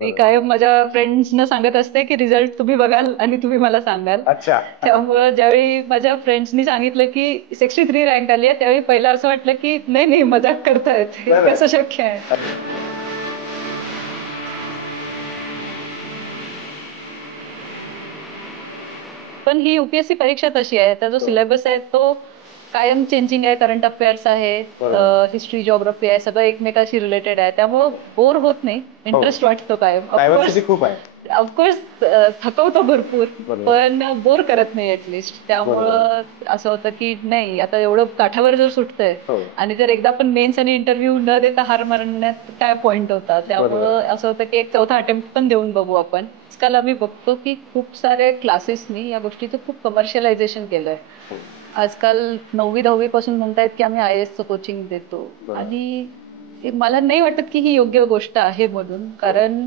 मी कायम माझ्या फ्रेंड्सना सांगत असते की रिझल्ट तुम्ही बघाल आणि तुम्ही मला सांगाल. अच्छा. त्यामुळं ज्यावेळी माझ्या फ्रेंड्सनी सांगितलं की 63 रँक आली आहे, त्यावेळी पहिला असं वाटलं की नाही नाही, मजाक करतायत, हे बरं. कसं शक्य आहे. पण ही युपीएससी परीक्षा तशी आहे, त्याचा जो सिलेबस आहे तो कायम चेंजिंग आहे. करंट अफेअर्स आहे, बरोबर. हिस्ट्री, जिओग्राफी आहे, सगळं एकमेकाशी रिलेटेड आहे. त्यामुळं बोर होत नाही, हो. इंटरेस्ट वाटतो कायम. डायव्हर्सिटी खूप आहे. ऑफकोर्स थकवतो भरपूर, बरोबर. पण बोर करत नाही ऍटलिस्ट. बरोबर. त्यामुळं असं होतं की नाही, आता एवढं काठावर जर सुटतंय हो. आणि जर एकदा पण मेन्स आणि इंटरव्ह्यू न देता हार मारण्यात काय पॉइंट होता. त्यामुळं बरोबर. असं होतं की एक चौथा अटेम्प्ट पण देऊन बघू आपण. आजकाल आम्ही बघतो की खूप सारे क्लासेसनी या गोष्टीचं खूप कमर्शियलायझेशन केलंय. हो. आजकाल 9वी-10वी पासून म्हणतायत की आम्ही IAS चं कोचिंग देतो. बरोबर. आणि मला नाही वाटत की ही योग्य गोष्ट आहे म्हणून. कारण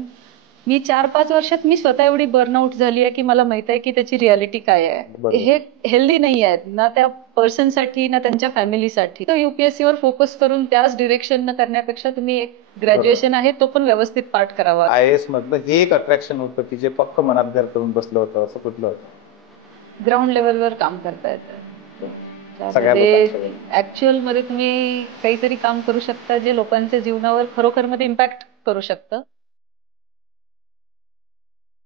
मी 4-5 वर्षात मी स्वतः एवढी बर्नआउट झाली आहे की मला माहित आहे की त्याची रियालिटी काय आहे. बरोबर. हे हेल्दी नाही आहे ना त्या पर्सनसाठी ना त्यांच्या फॅमिलीसाठी. तर युपीएससी वर फोकस करून त्याच डिरेक्शन न करण्यापेक्षा तुम्ही एक ग्रॅज्युएशन आहे तो पण व्यवस्थित पाठ करावा. IAS मधलं हे एक अट्रॅक्शन होतं की जे पक्क मनात घर करून बसलं होतं, असं कुठलं होतं? ग्राउंड लेवलवर काम करता येतं. सगळ्या त्यामध्ये लोकांसोबत. ऍक्च्युअल मध्ये तुम्ही काहीतरी काम करू शकता जे लोकांच्या जीवनावर खरोखर मध्ये इम्पॅक्ट करू शकतं.